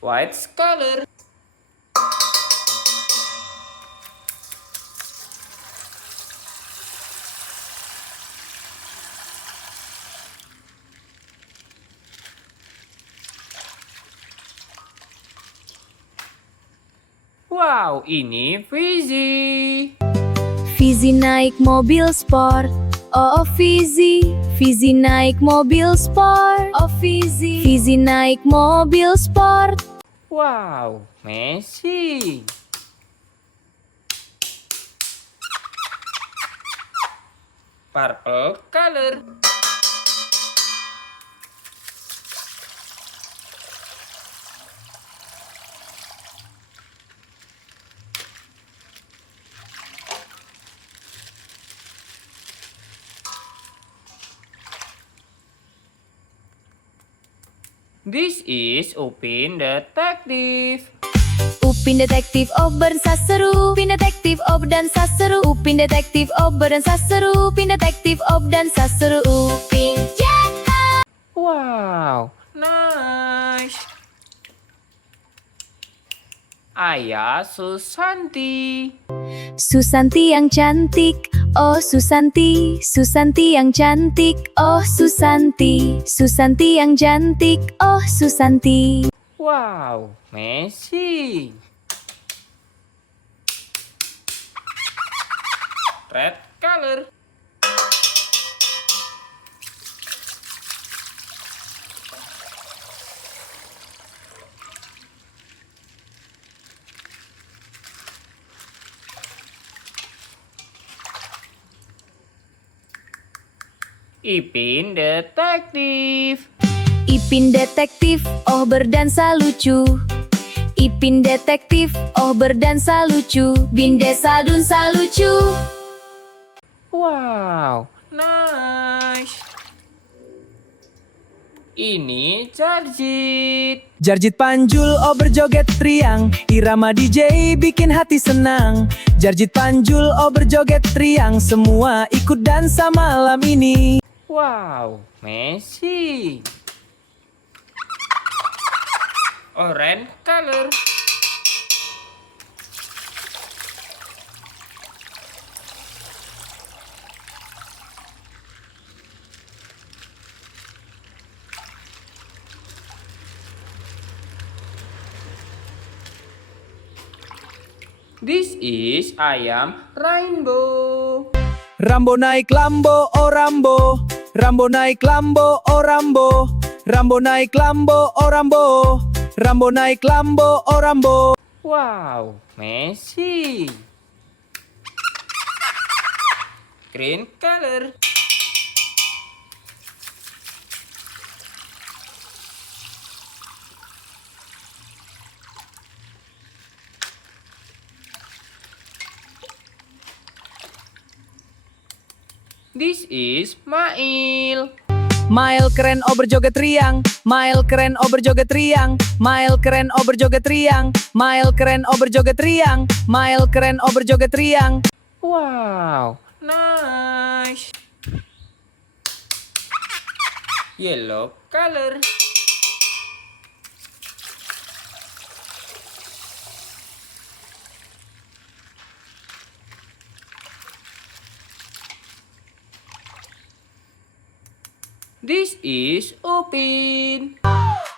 White color. Wow, ini Fizi. Fizi naik mobil sport. Oh, Fizi. Fizi naik mobil sport. Oh, Fizi. Fizi naik mobil sport. Wow, Messi. Purple color. This is Upin Detective. Upin detektif berdansa seru. Upin detektif berdansa seru. Upin detektif berdansa seru. Upin detektif berdansa seru. Upin jahat. Wow, nice. Ayah Susanti. Susanti yang cantik. Oh Susanti, Susanti yang cantik. Oh Susanti, Susanti yang cantik. Oh Susanti. Wow, Messi. Red color. Ipin Detektif. Ipin detektif, oh berdansa lucu. Ipin detektif, oh berdansa lucu. Bin desa dunsa lucu. Wow, nice. Ini Jarjit. Jarjit Panjul oh berjoget riang, irama DJ bikin hati senang. Jarjit Panjul oh berjoget riang, semua ikut dansa malam ini. Wow, Messi. Orange color. This is ayam rainbow. Rambo naik Lambo oh Rambo, Rambo naik Lambo oh Rambo, Rambo naik Lambo oh Rambo, Rambo naik Lambo oh Rambo. Wow, Messi. Green color. This is Mail. Mail keren oh berjoget riang, Mail keren oh berjoget riang, Mail keren oh berjoget riang, Mail keren oh berjoget riang, Mail keren oh berjoget riang. Wow, nice. Yellow color. This is Upin.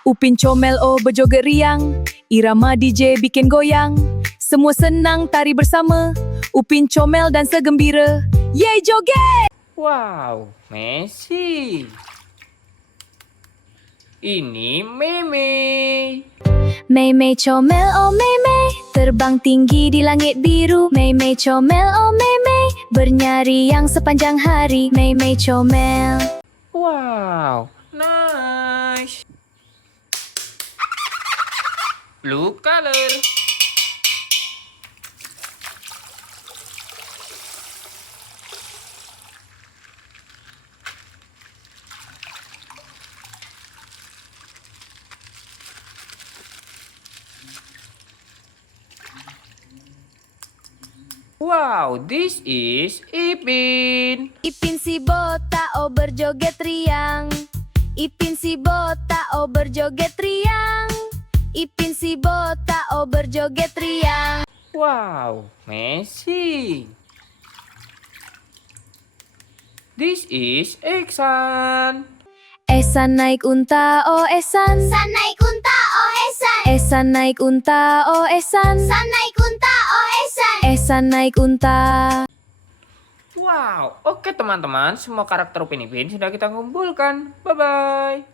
Upin comel oh berjoget riang, irama DJ bikin goyang. Semua senang tari bersama, Upin comel dan segembira. Yeay joget! Wow, Messi. Ini Meme. Mei comel oh Mei, terbang tinggi di langit biru. Mei comel oh Mei, bernyanyi yang sepanjang hari. Mei comel. Wow, nice. Blue color. Wow, this is Ipin. Ipin si botak oh berjoget riang. Ipin si botak oh berjoget riang. Ipin si botak oh berjoget riang. Wow, amazing. This is Iksan. Esan naik unta oh Esan. San naik unta oh Esan. Esan naik unta oh Esan. San naik unta oh Esan. Esan naik unta. Wow, oke teman-teman, semua karakter Upin Ipin sudah kita kumpulkan. Bye-bye.